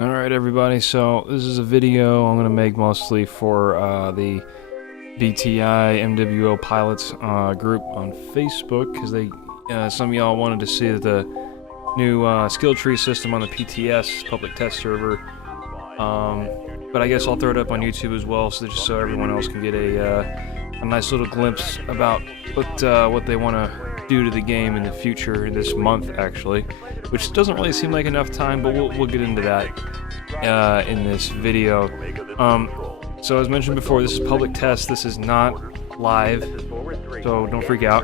Alright everybody, so this is a video I'm going to make mostly for the BTI MWO pilots group on Facebook, because some of y'all wanted to see the new skill tree system on the PTS public test server. But I guess I'll throw it up on YouTube as well, so just so everyone else can get a nice little glimpse about what they want to do to the game in the future, this month actually, which doesn't really seem like enough time, but we'll get into that in this video. So as mentioned before, this is public test. This is not live, so don't freak out.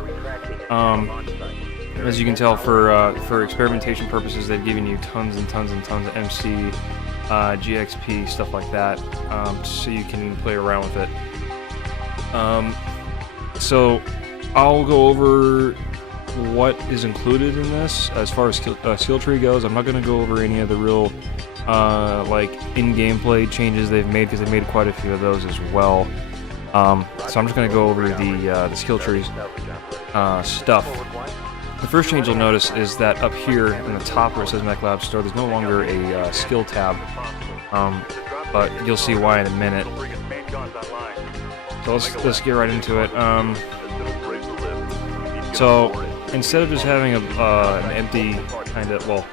As you can tell, for experimentation purposes, they've given you tons and tons and tons of MC, GXP, stuff like that, so you can play around with it. So I'll go over what is included in this as far as skill tree goes. I'm not going to go over any of the real like in-gameplay changes they've made, because they made quite a few of those as well. So I'm just going to go over the skill trees stuff. The first change you'll notice is that up here in the top where it says Mech Lab Store, there's no longer a skill tab, but you'll see why in a minute. So let's get right into it. So instead of just having an empty kind of, well,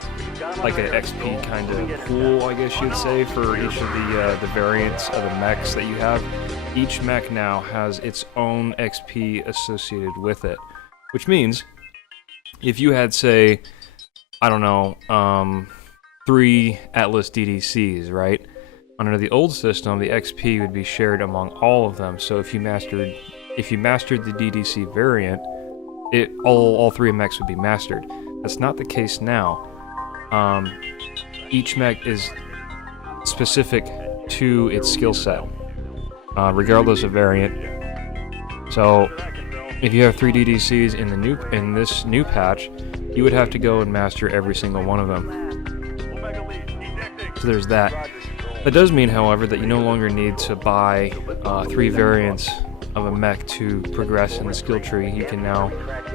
like an XP kind of pool, I guess you'd say, for each of the variants of the mechs that you have, each mech now has its own XP associated with it. Which means, if you had, say, I don't know, 3 Atlas DDCs, right? Under the old system, the XP would be shared among all of them. So if you mastered the DDC variant, all 3 mechs would be mastered. That's not the case now. Each mech is specific to its skill set, regardless of variant. So if you have 3 DDCs in this new patch, you would have to go and master every single one of them. So there's that. That does mean, however, that you no longer need to buy 3 variants of a mech to progress in the skill tree. You can now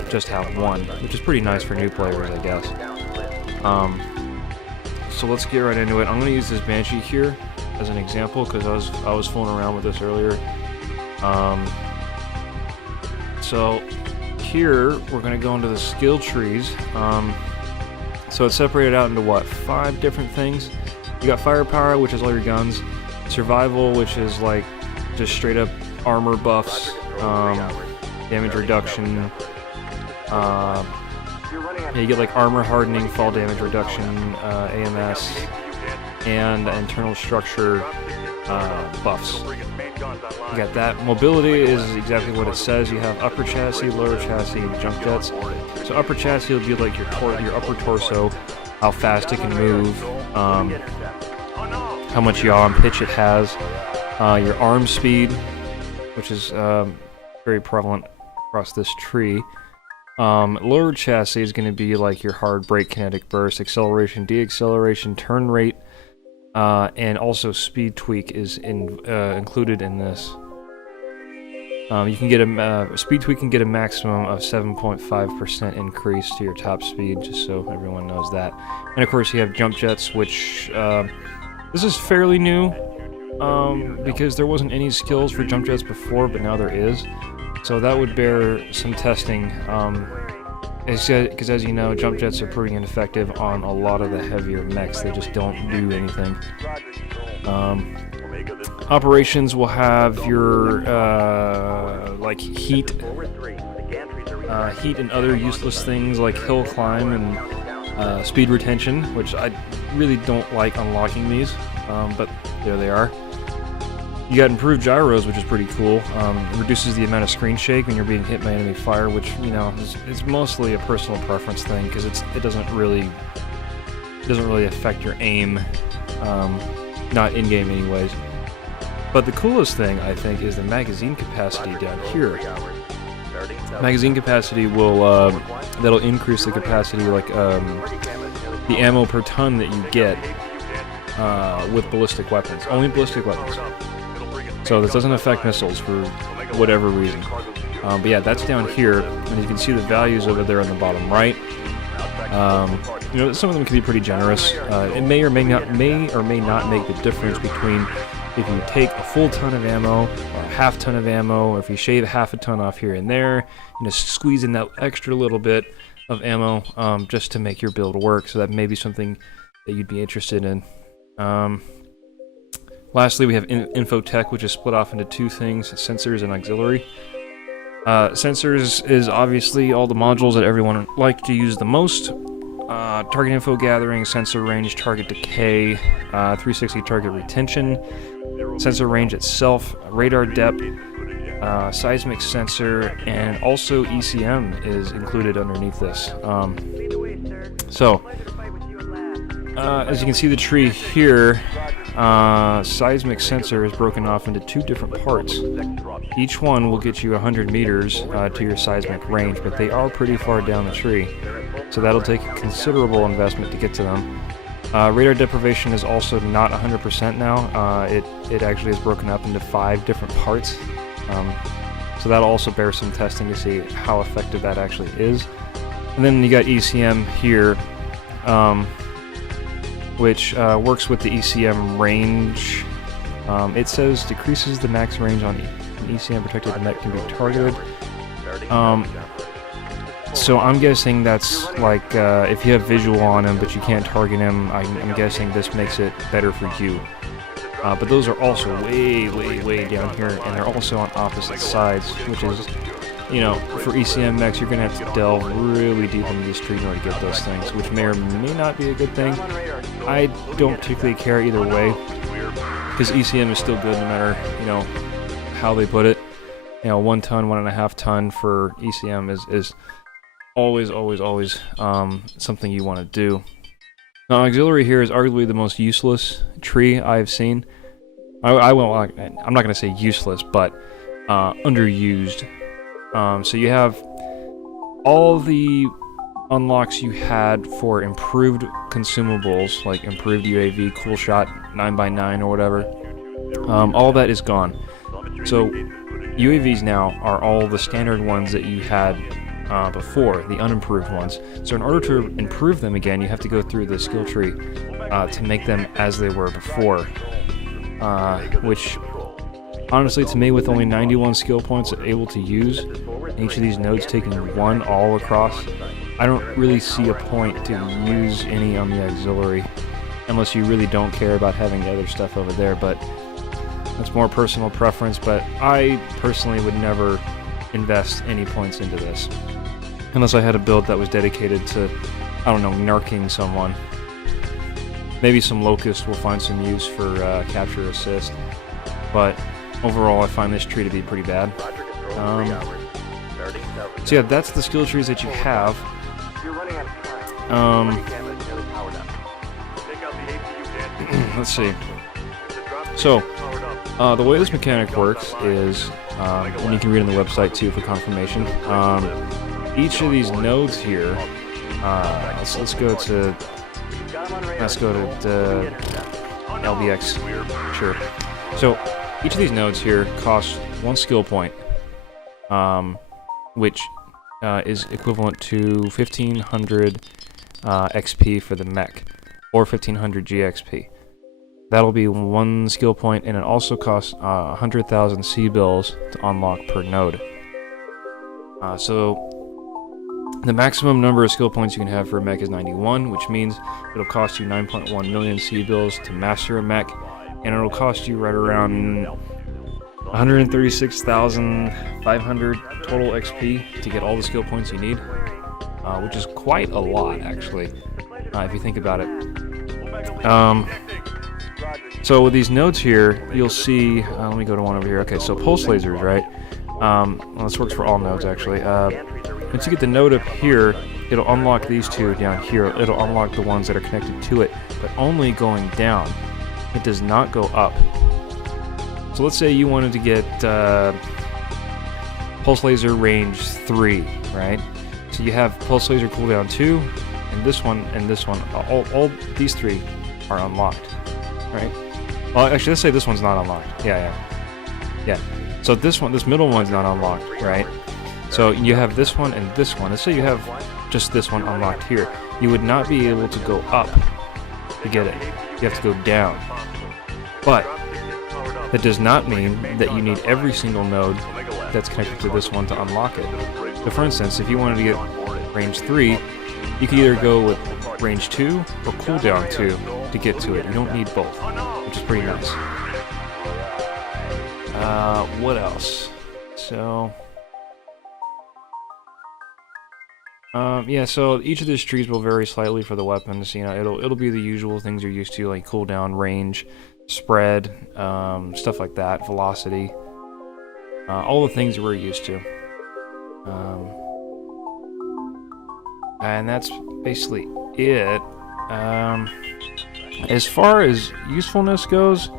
just have 1, which is pretty nice for new players, I guess. So let's get right into it. I'm going to use this Banshee here as an example, because I was fooling around with this earlier. So here we're going to go into the skill trees. So it's separated out into what, 5 different things. You got firepower, which is all your guns. Survival, which is like just straight up armor buffs, damage reduction. You get like armor hardening, fall damage reduction, AMS, and internal structure buffs. You got that. Mobility is exactly what it says. You have upper chassis, lower chassis, and jump jets. So upper chassis will be like your upper torso, how fast it can move, how much yaw and pitch it has, your arm speed, which is very prevalent across this tree. Lower chassis is going to be like your hard brake, kinetic burst, acceleration, deacceleration, turn rate, and also speed tweak is included in this. You can get speed tweak can get a maximum of 7.5% increase to your top speed, just so everyone knows that. And of course you have jump jets, which this is fairly new, because there wasn't any skills for jump jets before, but now there is. So that would bear some testing, because as you know, jump jets are proving ineffective on a lot of the heavier mechs. They just don't do anything. Operations will have your like heat and other useless things like hill climb and speed retention, which I really don't like unlocking these, but there they are. You got improved gyros, which is pretty cool. It reduces the amount of screen shake when you're being hit by enemy fire, which, you know, is mostly a personal preference thing, because it doesn't really affect your aim, not in game anyways. But the coolest thing, I think, is the magazine capacity down here. Magazine capacity will that'll increase the capacity, like the ammo per ton that you get with ballistic weapons. Only ballistic weapons. So this doesn't affect missiles for whatever reason. But yeah, that's down here, and you can see the values over there on the bottom right. You know, some of them can be pretty generous. It may or may not make the difference between if you take a full ton of ammo or a half ton of ammo, or if you shave half a ton off here and there, you know, squeeze in that extra little bit of ammo just to make your build work. So that may be something that you'd be interested in. Lastly, we have infotech, which is split off into two things: sensors and auxiliary. Sensors is obviously all the modules that everyone like to use the most. Target info gathering, sensor range, target decay, 360 target retention, sensor range itself, radar depth, seismic sensor, and also ECM is included underneath this. As you can see the tree here, seismic sensor is broken off into two different parts. Each one will get you 100 meters to your seismic range, but they are pretty far down the tree, so that'll take a considerable investment to get to them. Radar deprivation is also not 100% now. It actually is broken up into 5 different parts, so that'll also bear some testing to see how effective that actually is. And then you got ECM here, which works with the ECM range. It says decreases the max range on an ECM protected mech can be targeted. So I'm guessing that's like if you have visual on him but you can't target him, I'm guessing this makes it better for you. But those are also way down here, and they're also on opposite sides, which is, you know, for ECM mechs, you're going to have to delve really deep into this tree in order to get those things, which may or may not be a good thing. I don't particularly care either way, because ECM is still good no matter, you know, how they put it. You know, 1 ton, 1.5 ton for ECM is always something you want to do. Now, auxiliary here is arguably the most useless tree I've seen. I'm not going to say useless, but underused. So you have all the unlocks you had for improved consumables, like improved UAV, cool shot, 9x9 or whatever. All that is gone. So UAVs now are all the standard ones that you had before, the unimproved ones. So in order to improve them again, you have to go through the skill tree to make them as they were before. Which, honestly, to me, with only 91 skill points able to use, and each of these nodes taking 1 all across, I don't really see a point to use any on the auxiliary, unless you really don't care about having the other stuff over there, but that's more personal preference. But I personally would never invest any points into this, unless I had a build that was dedicated to, I don't know, narking someone. Maybe some locusts will find some use for capture assist, but overall I find this tree to be pretty bad. So yeah, that's the skill trees that you have. Let's see. So, the way this mechanic works is, and you can read on the website too for confirmation, each of these nodes here, let's go to LBX, sure. So, each of these nodes here costs 1 skill point, which is equivalent to 1500 XP for the mech, or 1500 GXP. That'll be 1 skill point, and it also costs 100,000 C-bills to unlock per node. So the maximum number of skill points you can have for a mech is 91, which means it'll cost you 9.1 million C-bills to master a mech, and it'll cost you right around 136,500 total XP to get all the skill points you need, which is quite a lot, actually, if you think about it. So with these nodes here, you'll see, let me go to one over here. Okay, so pulse lasers, right? Well, this works for all nodes, actually. Once you get the node up here, it'll unlock these two down here. It'll unlock the ones that are connected to it, but only going down. It does not go up. So let's say you wanted to get pulse laser range 3, right? So you have pulse laser cooldown 2, and this one, and this one. All these 3 are unlocked, right? Well, actually, let's say this one's not unlocked. Yeah. So this middle one's not unlocked, right? So you have this one and this one. Let's say you have just this one unlocked here. you would not be able to go up to get it. You have to go down. But that does not mean that you need every single node that's connected to this one to unlock it. So for instance, if you wanted to get range 3, you could either go with range 2 or cooldown 2 to get to it. You don't need both, which is pretty nice. What else? So... yeah, so each of these trees will vary slightly for the weapons. You know, it'll be the usual things you're used to, like cooldown, range, spread, stuff like that, velocity, all the things we're used to. And that's basically it. As far as usefulness goes,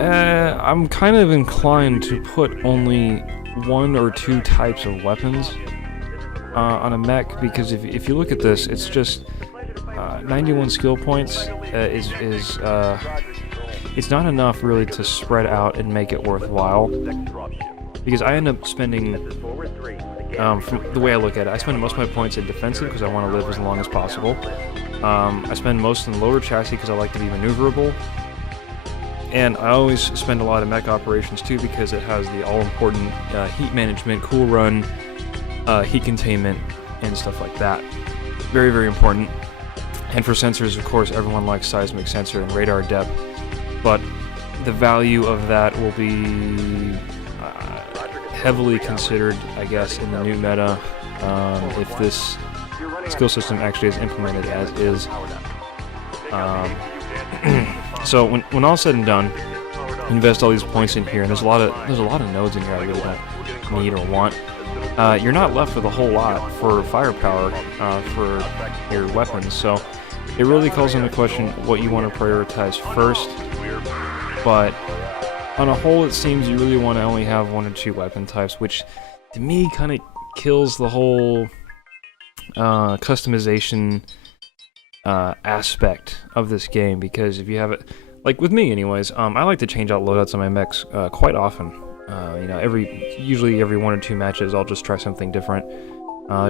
I'm kind of inclined to put only 1 or 2 types of weapons on a mech, because if you look at this, it's just 91 skill points it's not enough really to spread out and make it worthwhile, because I end up spending, from the way I look at it, I spend most of my points in defensive because I want to live as long as possible. I spend most in lower chassis because I like to be maneuverable, and I always spend a lot of mech operations too because it has the all-important heat management, cool run, heat containment, and stuff like that. Very, very important. And for sensors, of course, everyone likes Seismic Sensor and radar depth, but the value of that will be heavily considered, I guess, in the new meta, if this skill system actually is implemented as is. So when all's said and done, invest all these points in here, and there's a lot of nodes in here I really don't need or want. You're not left with a whole lot for firepower for your weapons, so it really calls into question what you want to prioritize first. But on a whole, it seems you really want to only have 1 or 2 weapon types, which to me kind of kills the whole customization aspect of this game, because if you have it, like with me anyways, I like to change out loadouts on my mechs quite often. You know, usually every 1 or 2 matches, I'll just try something different,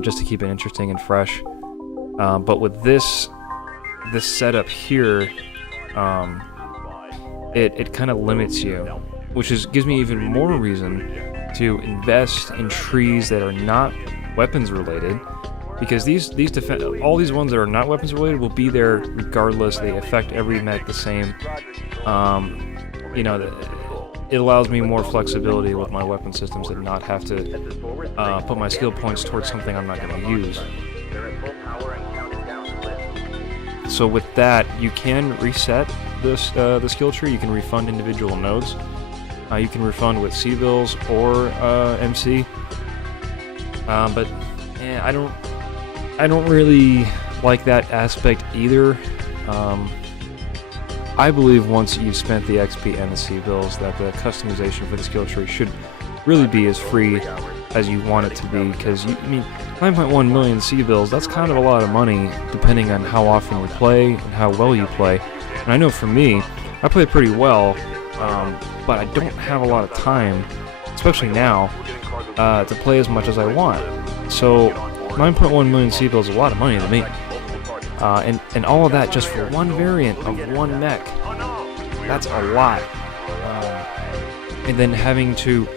just to keep it interesting and fresh. But with this setup here, it kind of limits you, which gives me even more reason to invest in trees that are not weapons related, because all these ones that are not weapons related will be there regardless. They affect every mech the same. You know, it allows me more flexibility with my weapon systems and not have to put my skill points towards something I'm not going to use. So with that, you can reset this the skill tree. You can refund individual nodes. You can refund with civils or MC. But I don't really like that aspect either. I believe once you've spent the XP and the civils, that the customization for the skill tree should really be as free as you want it to be, because I mean, 9.1 million civils, that's kind of a lot of money depending on how often you play and how well you play. And I know for me, I play pretty well, but I don't have a lot of time, especially now, to play as much as I want. So 9.1 million civils is a lot of money to me. And all of that just for one variant of one mech. That's a lot. And then having to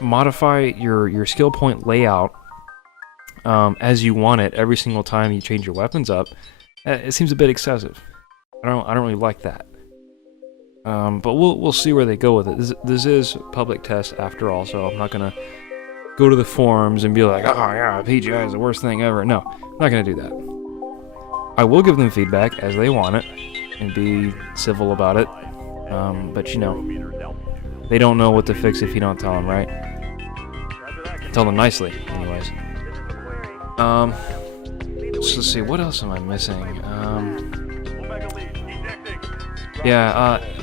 modify your skill point layout as you want it every single time you change your weapons up, it seems a bit excessive. I don't really like that. But we'll see where they go with it. This is public test after all, so I'm not gonna go to the forums and be like, oh yeah, PGI is the worst thing ever. No, I'm not gonna do that. I will give them feedback as they want it and be civil about it. But you know, they don't know what to fix if you don't tell them, right? Tell them nicely, anyways. So let's see, what else am I missing?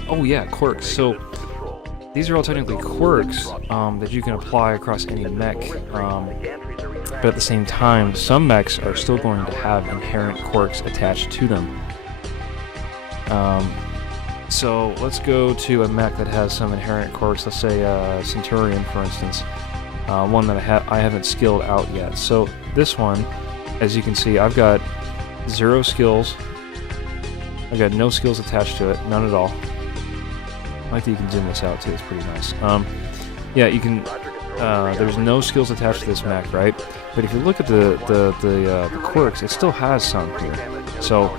Oh yeah, quirks. So these are all technically quirks that you can apply across any mech. But at the same time, some mechs are still going to have inherent quirks attached to them. So let's go to a mech that has some inherent quirks. Let's say Centurion, for instance, one that I haven't skilled out yet. So this one, as you can see, I've got 0 skills. I got no skills attached to it, none at all. I like that you can zoom this out too, it's pretty nice. Yeah, you can, there's no skills attached to this mech, right? But if you look at the quirks, it still has some here. So,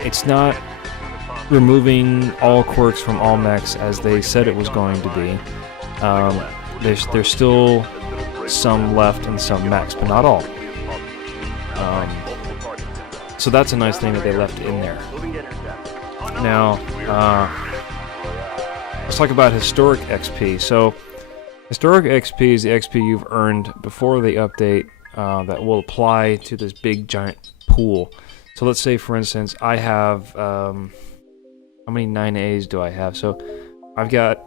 it's not removing all quirks from all mechs as they said it was going to be. There's still some left in some mechs, but not all. So that's a nice thing that they left in there. Now, let's talk about historic XP. So, historic XP is the XP you've earned before the update that will apply to this big giant pool. So let's say, for instance, I have, how many 9As do I have? So I've got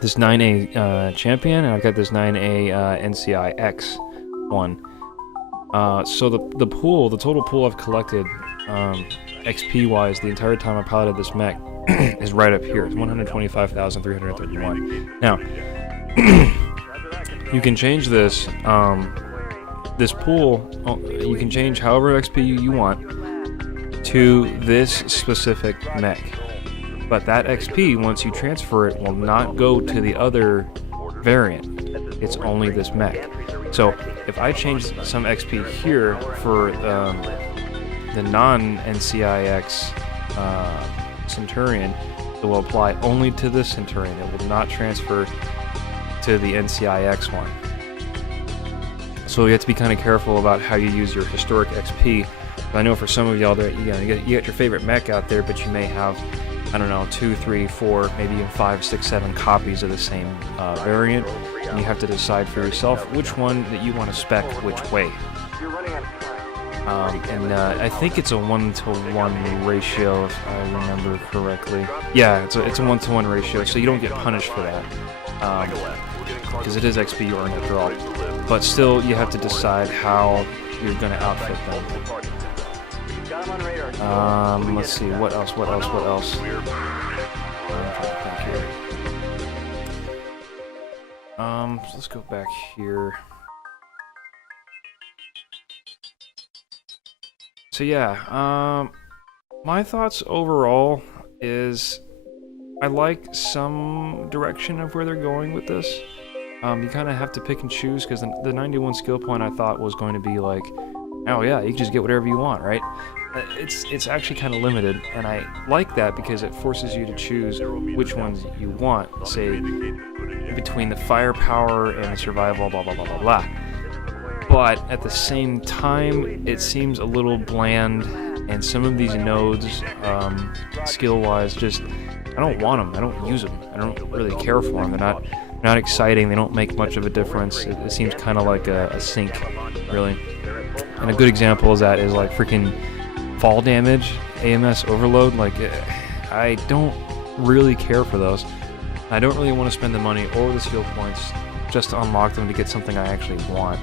this 9A champion, and I've got this 9A NCIX one. So the pool, the total pool I've collected, XP-wise, the entire time I piloted this mech, is right up here. It's 125,331. Now, you can change this, this pool, you can change however XP you want to this specific mech. But that XP, once you transfer it, will not go to the other variant. It's only this mech. So, if I change some XP here for the non-NCIX Centurion, it will apply only to this Centurion. It will not transfer to the NCIX one. So you have to be kind of careful about how you use your historic XP. I know for some of y'all that you got your favorite mech out there, but you may have, I don't know, 2, 3, 4, maybe even 5, 6, 7 copies of the same variant. And you have to decide for yourself which one that you want to spec which way. I think it's a 1-to-1 ratio, if I remember correctly. Yeah, it's a 1-to-1 ratio, so you don't get punished for that. Because it is XP you earn after all. But still, you have to decide how you're going to outfit them. Let's see, what else? I'm trying to think here. So let's go back here. So yeah, my thoughts overall is I like some direction of where they're going with this. You kind of have to pick and choose, because the 91 skill point I thought was going to be like, oh yeah, you can just get whatever you want, right? It's actually kind of limited, and I like that because it forces you to choose which ones you want, say, between the firepower and the survival, blah blah blah blah blah. But at the same time, it seems a little bland, and some of these nodes, skill-wise, just, I don't want them, I don't use them, I don't really care for them, they're not exciting, they don't make much of a difference. It seems kind of like a sink, really. And a good example of that is like freaking fall damage, AMS overload. Like, I don't really care for those. I don't really want to spend the money or the skill points just to unlock them to get something I actually want.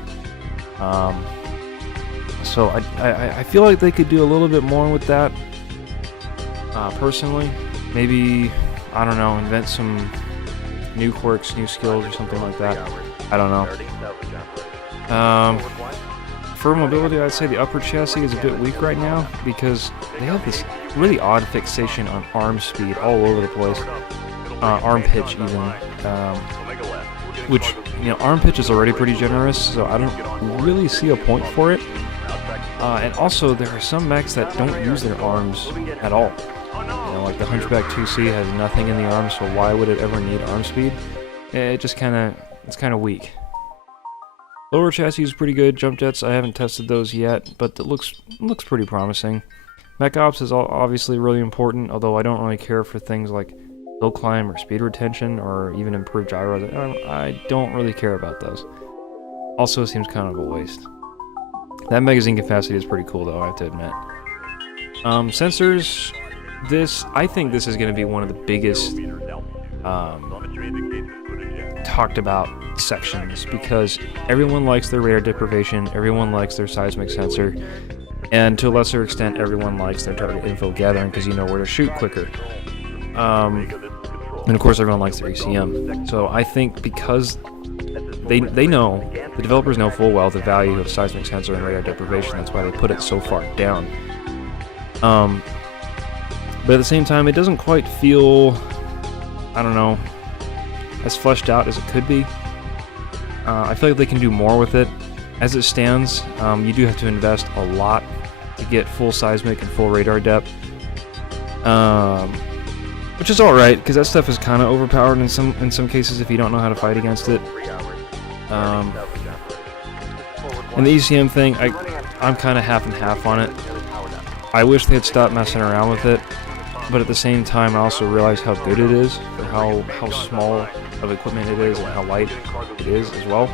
So I feel like they could do a little bit more with that, personally. Maybe, I don't know, invent some new quirks, new skills, or something like that. I don't know. For mobility, I'd say the upper chassis is a bit weak right now, because they have this really odd fixation on arm speed all over the place. Arm pitch even, which, you know, arm pitch is already pretty generous, so I don't really see a point for it. And also, there are some mechs that don't use their arms at all. You know, like the Hunchback 2C has nothing in the arms, so why would it ever need arm speed? It just it's kind of weak. Lower chassis is pretty good. Jump jets, I haven't tested those yet, but it looks pretty promising. Mech ops is obviously really important, although I don't really care for things like hill climb or speed retention or even improved gyros. I don't really care about those. Also, it seems kind of a waste. That magazine capacity is pretty cool, though, I have to admit. Sensors, I think this is going to be one of the biggest talked about sections, because everyone likes their radar deprivation, everyone likes their seismic sensor, and to a lesser extent, everyone likes their target info gathering because you know where to shoot quicker. And of course, everyone likes their ECM. So I think because they know, the developers know full well the value of seismic sensor and radar deprivation. That's why they put it so far down. But at the same time, it doesn't quite feel, I don't know, as fleshed out as it could be. I feel like they can do more with it. As it stands, you do have to invest a lot to get full seismic and full radar depth. Which is alright, because that stuff is kind of overpowered in some cases if you don't know how to fight against it. And the ECM thing, I'm kind of half and half on it. I wish they had stopped messing around with it, but at the same time I also realize how good it is, for how small of equipment it is, and how light it is as well.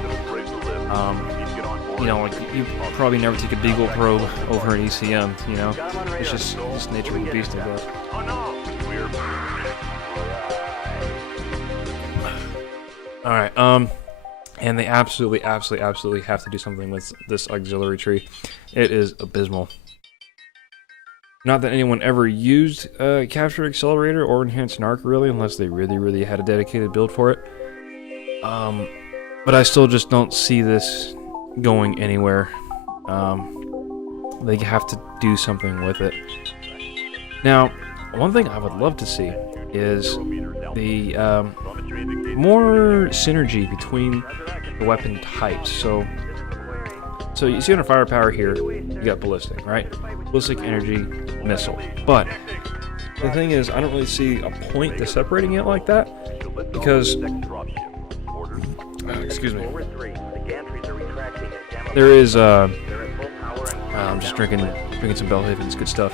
You know, like, you probably never take a Beagle probe over an ECM, you know? It's just nature of the beast, I guess. Alright, and they absolutely have to do something with this auxiliary tree. It is abysmal. Not that anyone ever used Capture Accelerator or Enhanced Narc, really, unless they really had a dedicated build for it. But I still just don't see this going anywhere. They have to do something with it. Now, one thing I would love to see is the more synergy between the weapon types. So you see under firepower here, you got ballistic, right? Ballistic, energy, missile. But the thing is, I don't really see a point to separating it like that, because excuse me. There is I'm just drinking some Belhaven, it's good stuff.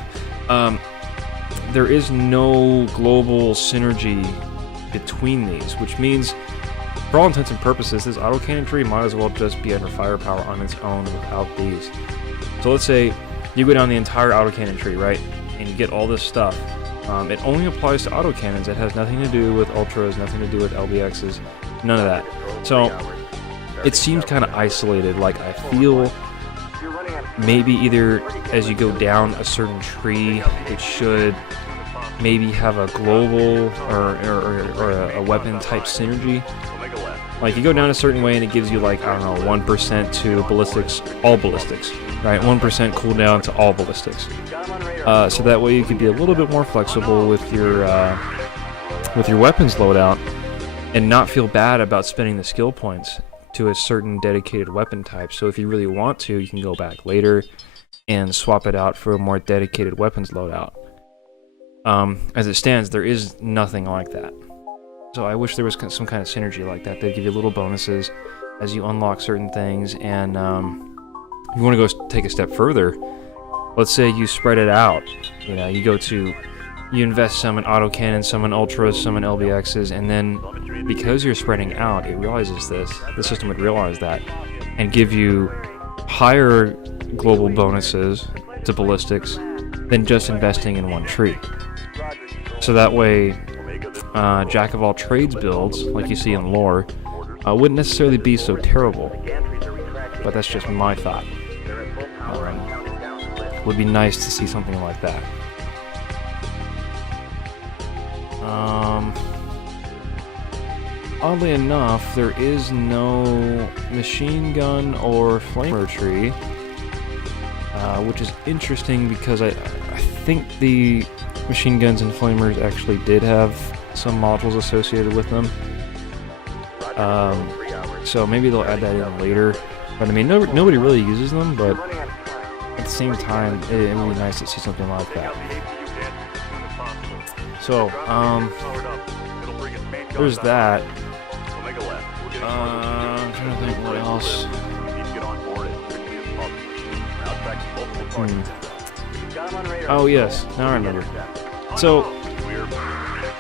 There is no global synergy between these, which means, for all intents and purposes, this autocannon tree might as well just be under firepower on its own without these. So let's say you go down the entire autocannon tree, right, and you get all this stuff. It only applies to autocannons. It has nothing to do with ultras, nothing to do with LBXs, none of that. So it seems kind of isolated. Like, I feel maybe either as you go down a certain tree, it should maybe have a global or a weapon type synergy. Like, you go down a certain way and it gives you, like, I don't know, 1% to ballistics, all ballistics, right? 1% cooldown to all ballistics. So that way you could be a little bit more flexible with your weapons loadout and not feel bad about spending the skill points to a certain dedicated weapon type. So if you really want to, you can go back later and swap it out for a more dedicated weapons loadout. As it stands, there is nothing like that. So I wish there was some kind of synergy like that. They'd give you little bonuses as you unlock certain things, and if you want to go take a step further, let's say you spread it out. You know, you invest some in autocannon, some in ultras, some in LBXs, and then because you're spreading out, it realizes this. The system would realize that and give you higher global bonuses to ballistics than just investing in one tree. So that way, jack of all trades builds, like you see in lore, wouldn't necessarily be so terrible. But that's just my thought. Would be nice to see something like that. Oddly enough, there is no machine gun or flamer tree, which is interesting because I think the machine guns and flamers actually did have some modules associated with them. So maybe they'll add that in later. But I mean, nobody really uses them, but at the same time, it would be nice to see something like that. So, there's that. I'm trying to think what else. Oh yes, now I remember. So,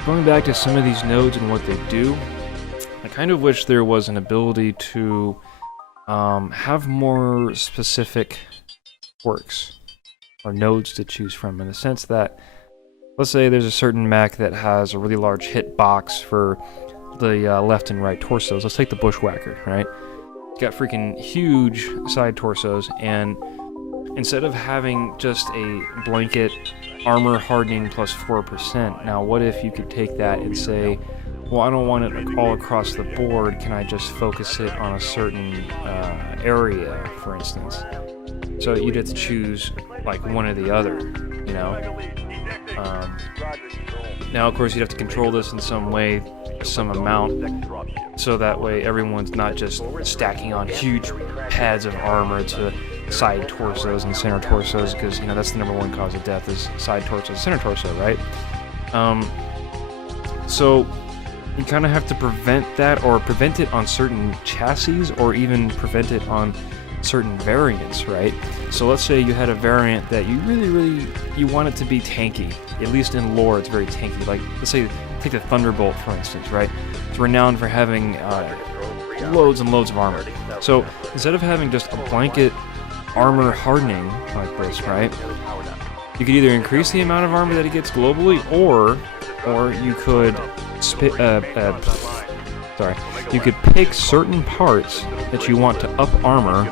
going back to some of these nodes and what they do, I kind of wish there was an ability to have more specific quirks or nodes to choose from, in the sense that, let's say there's a certain mech that has a really large hit box for the left and right torsos. Let's take the Bushwhacker, right? It's got freaking huge side torsos, and instead of having just a blanket armor hardening plus 4%, now what if you could take that and say, well, I don't want it all across the board. Can I just focus it on a certain area, for instance? So you'd have to choose like one or the other, you know? Now, of course, you'd have to control this in some way, some amount, so that way everyone's not just stacking on huge pads of armor to side torsos and center torsos, because, you know, that's the #1 cause of death is side torso, center torso, right? So you kind of have to prevent that, or prevent it on certain chassis, or even prevent it on certain variants, right? So let's say you had a variant that you really you want it to be tanky. At least in lore, it's very tanky. Like, let's say, take the Thunderbolt, for instance, right? It's renowned for having loads and loads of armor. So instead of having just a blanket armor hardening like this, right? You could either increase the amount of armor that it gets globally, or you could you could pick certain parts that you want to up armor,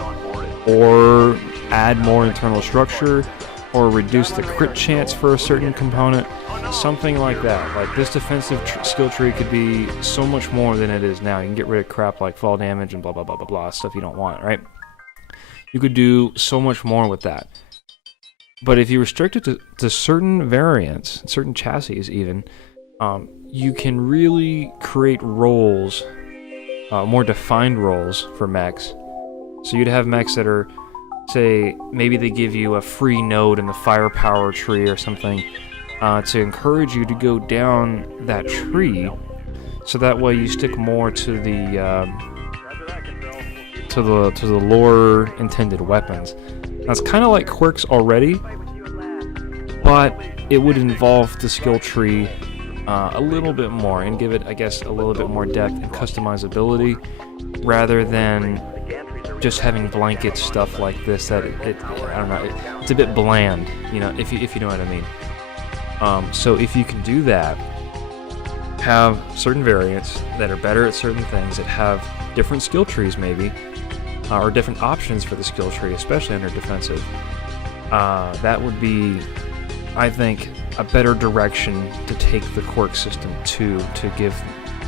or add more internal structure, or reduce the crit chance for a certain component, something like that. Like, this defensive skill tree could be so much more than it is now. You can get rid of crap like fall damage and blah blah blah blah blah, stuff you don't want, right? You could do so much more with that. But if you restrict it to certain variants, certain chassis even, you can really create roles, more defined roles for mechs. So you'd have mechs that are, say, maybe they give you a free node in the firepower tree or something, to encourage you to go down that tree, so that way you stick more to the lore intended weapons. Now, it's kind of like quirks already, but it would involve the skill tree a little bit more and give it, I guess, a little bit more depth and customizability, rather than just having blanket stuff like this that I don't know, it's a bit bland, you know, if you know what I mean. So if you can do that, have certain variants that are better at certain things, that have different skill trees maybe, or different options for the skill tree, especially under defensive, that would be, I think, a better direction to take the quirk system to give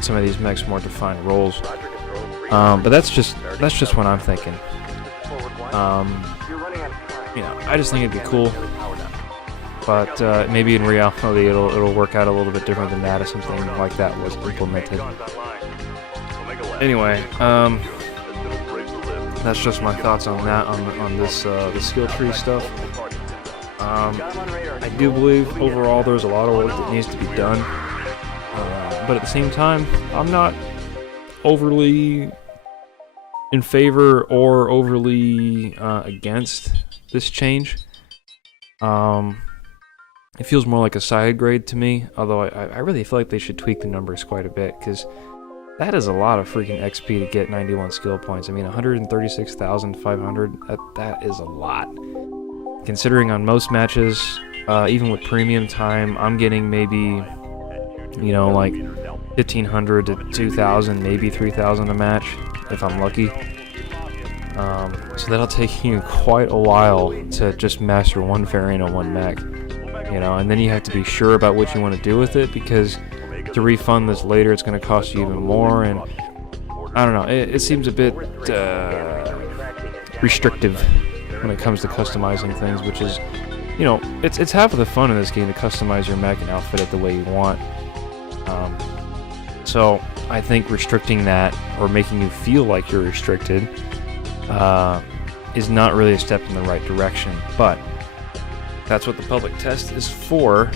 some of these mechs more defined roles. But that's just what I'm thinking. You know, I just think it'd be cool. But maybe in reality it'll work out a little bit different than that if something like that was implemented. Anyway, that's just my thoughts on that, on this the skill tree stuff. I do believe overall there's a lot of work that needs to be done, but at the same time, I'm not overly in favor or overly against this change. It feels more like a side grade to me, although I really feel like they should tweak the numbers quite a bit, because that is a lot of freaking XP to get 91 skill points. I mean, 136,500, that is a lot. Considering on most matches, even with premium time, I'm getting maybe, you know, like 1,500 to 2,000, maybe 3,000 a match, if I'm lucky. So that'll take you quite a while to just master one variant on one mech, you know, and then you have to be sure about what you want to do with it, because to refund this later, it's going to cost you even more, and I don't know, it seems a bit restrictive when it comes to customizing things, which is, you know, it's half of the fun in this game to customize your mech and outfit it the way you want. So I think restricting that, or making you feel like you're restricted, is not really a step in the right direction, but that's what the public test is for,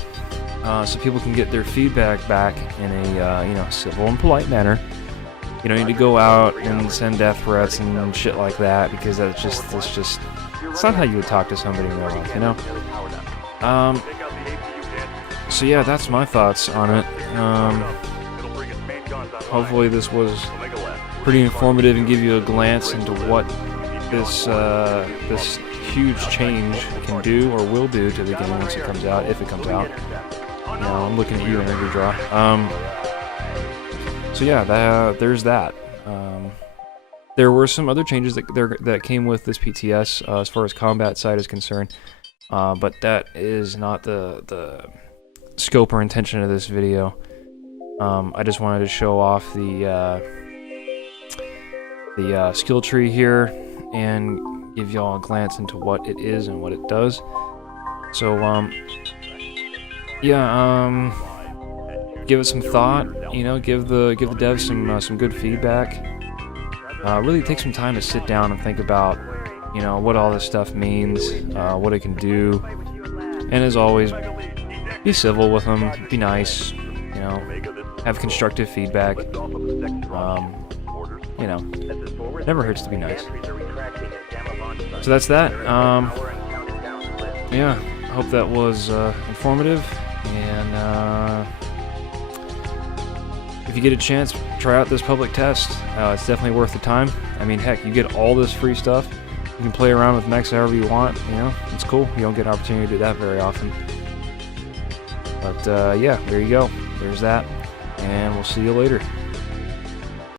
so people can get their feedback back in a you know, civil and polite manner. You don't need to go out and send death threats and shit like that, because that's just it's not how you would talk to somebody in real life, you know? So yeah, that's my thoughts on it. Hopefully this was pretty informative and give you a glance into what this huge change can do or will do to the game once it comes out, if it comes out. You know, I'm looking at you, Angry Draw. So yeah, there's that. There were some other changes that came with this PTS as far as combat side is concerned, but that is not the scope or intention of this video. I just wanted to show off the skill tree here and give y'all a glance into what it is and what it does. So, yeah, give it some thought. You know, give the devs some good feedback. Really take some time to sit down and think about, you know, what all this stuff means, what it can do, and as always, be civil with them, be nice, you know, have constructive feedback. You know, never hurts to be nice. So that's that. Yeah, I hope that was informative, and if you get a chance, try out this public test. It's definitely worth the time. I mean, heck, you get all this free stuff. You can play around with mechs however you want, you know, it's cool. You don't get an opportunity to do that very often. But yeah, there you go. There's that, and we'll see you later.